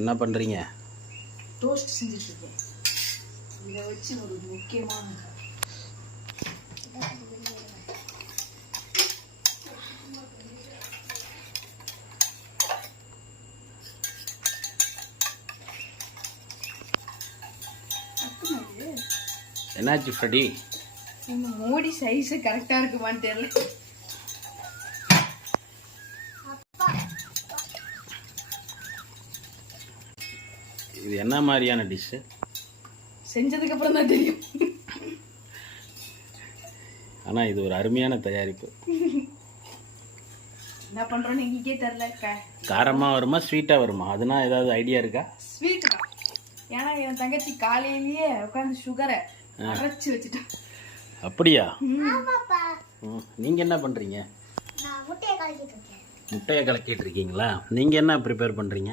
என்ன பண்ணுறீங்க? டோஸ்ட் செஞ்சுட்டு இருக்கேன். இதை வச்சு ஒரு முக்கியமான என்னாச்சு ஃப்ரெடி? மூடி சைஸ் கரெக்டா இருக்குமான்னு தெரியல. இது என்ன மாதிரியான டிஷ்ஷு? செஞ்சதுக்கு அப்புறம் தான் தெரியும். ஆனால் இது ஒரு அருமையான தயாரிப்பு. என்ன பண்றோன்னு எங்களுக்கே தெரியல. காரமாக வருமா ஸ்வீட்டாக வருமா? அதுனா ஏதாவது ஐடியா இருக்கா? ஸ்வீட் தான். ஏன்னா என் தங்கச்சி காலையிலேயே உட்காந்து சுகரை அரைச்சி வச்சுட்டா. அப்படியா? நீங்கள் என்ன பண்ணுறீங்க? முட்டையை கலக்கிட்டு இருக்கீங்களா? நீங்கள் என்ன ப்ரிப்பேர் பண்ணுறீங்க?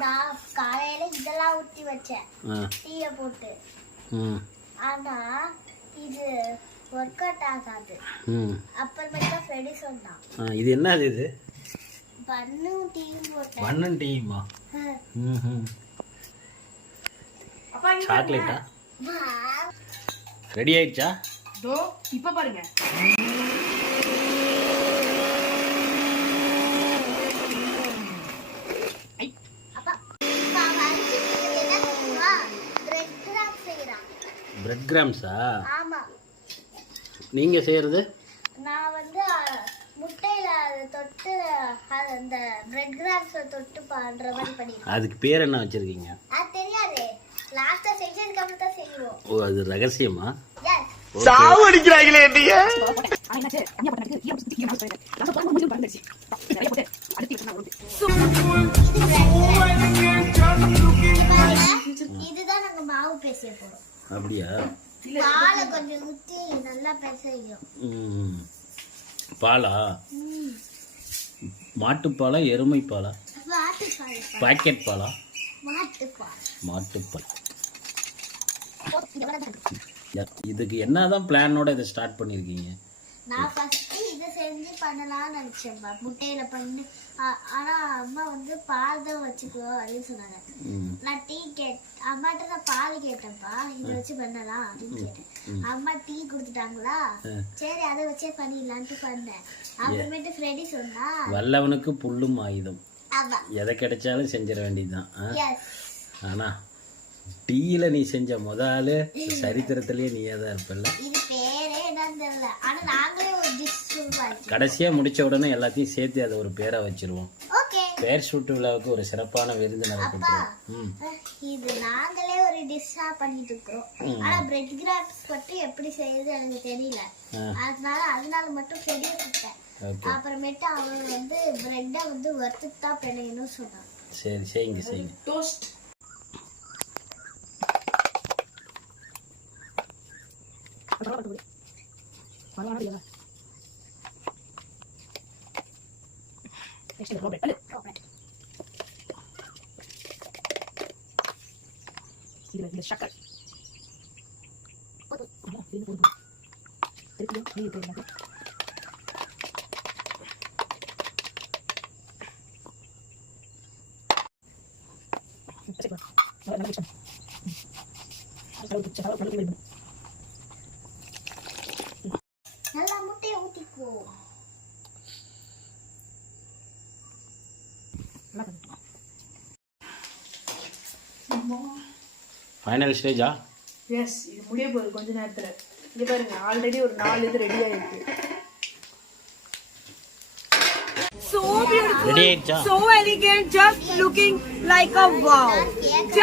நான் காலையில இதெல்லாம் ஊத்தி வச்சேன் டீயை போட்டு. ஆனா இது ஒர்க் அவுட் ஆகாது. அப்புறமேட்டா ஃப்ரெடி சொன்னான். இது என்னது? இது பன்னும் டீயும் போட்டேன். பன்னும் டீயுமா? சாக்லேட்டா? ரெடி ஆயிடுச்சா? தோ இப்ப பாருங்க. பிரெட் கிராம்ஸா? ஆமா. நீங்க செய்யறது? நான் வந்து முட்டையில தொட்டு அந்த பிரெட் கிராம்ஸ் தொட்டு பண்ற மாதிரி பண்ணிருக்கேன். அதுக்கு பேர் என்ன வச்சிருக்கீங்க? அது தெரியாதே. லாஸ்டா செஞ்சதுக்கு அப்புறம் தான் செய்வோம். ஓ, அது ரகசியமா? எஸ். சாவு அடிக்கறாங்களே நீங்க. இதுதான் நாங்க மாவு பேசிய போறோம். அப்படியா? பாலை கொஞ்சம் ஊத்தி நல்லா பேசியும். பாலா? மாட்டுப்பாலா எருமை பாலா? மாட்டுப்பால். பாக்கெட் பாலா? மாட்டுப்பால். மாட்டுப்பால். இதுக்கு என்னதான் பிளானோட இதை ஸ்டார்ட் பண்ணிருக்கீங்க? நான் ஃபர்ஸ்ட் இதை செஞ்சு பண்ணலாம்னு நினைச்சேன். முட்டையில பண்ணி. ஆனா அம்மா வந்து பால் தான் வச்சுக்கோ அப்படின்னு சொன்னாங்க. நான் டீ அம்மாட்ட நான் பால் கேட்டேன்ப்பா, இதை வச்சு பண்ணலாம் அப்படின்னு கேட்டேன். அம்மா டீ கொடுத்துட்டாங்களா, சரி அதை வச்சே பண்ணிடலான்ட்டு பண்ணேன். அப்புறமேட்டு ஃப்ரெடி சொன்னா வல்லவனுக்கு புல்லும் ஆயுதம். ஆமா, எதை கிடைச்சாலும் செஞ்சிட வேண்டியதுதான். எஸ். ஆனா டீல நீ செஞ்ச முதல்ல சரித்திரத்திலேயே நீயே தான் இருப்பல்ல. இது பேரே என்னன்னு தெரியல. ஆனா நாங்களே ஒரு டிஷ் சொல்லுவாங்க. கடைசியா முடிச்ச உடனே எல்லாத்தையும் சேர்த்து அதை ஒரு பேரா வச்சிருவோம். ஓகே. பேர் சூட்டு விழாவுக்கு ஒரு சிறப்பான விருந்தினரை கொடுப்போம். இது நாங்களே ஒரு டிஷ்ஷா பண்ணிட்டு இருக்கோம். ஆனா பிரெட் கிராப்ஸ் மட்டும் எப்படி செய்யறது எனக்கு தெரியல. அதனால மட்டும் தெரிய கொடுத்தேன். அப்புறமேட்டு அவங்க வந்து பிரெட்டை வந்து வறுத்துட்டு தான் பிணையணும்னு சொன்னாங்க. சரி, செய்யுங்க. டோஸ்ட் சக்கரை நல்லா முட்டையை ஊத்திக்கோ. ஃபைனல் ஸ்டேஜா? எஸ், இது முடிய போகுது கொஞ்ச நேரத்துல. இங்க பாருங்க, ஆல்ரெடி ஒரு 4 இது ரெடி ஆயிருக்கு. So beautiful, ரெடி ஆயிடுச்சா? so elegant, just looking like a wow.